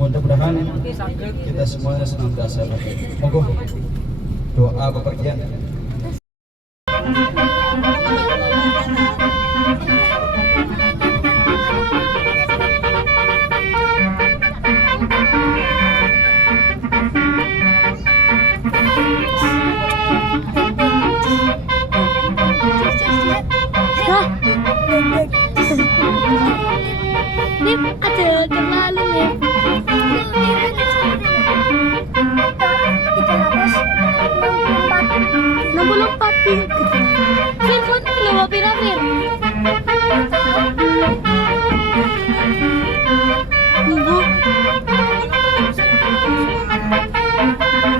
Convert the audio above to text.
Mudah-mudahan kita semuanya senantiasa bahagia. Monggo doa bepergian. Nip, ada terlalu Nip. 64 Fir, kau kenapa Fir?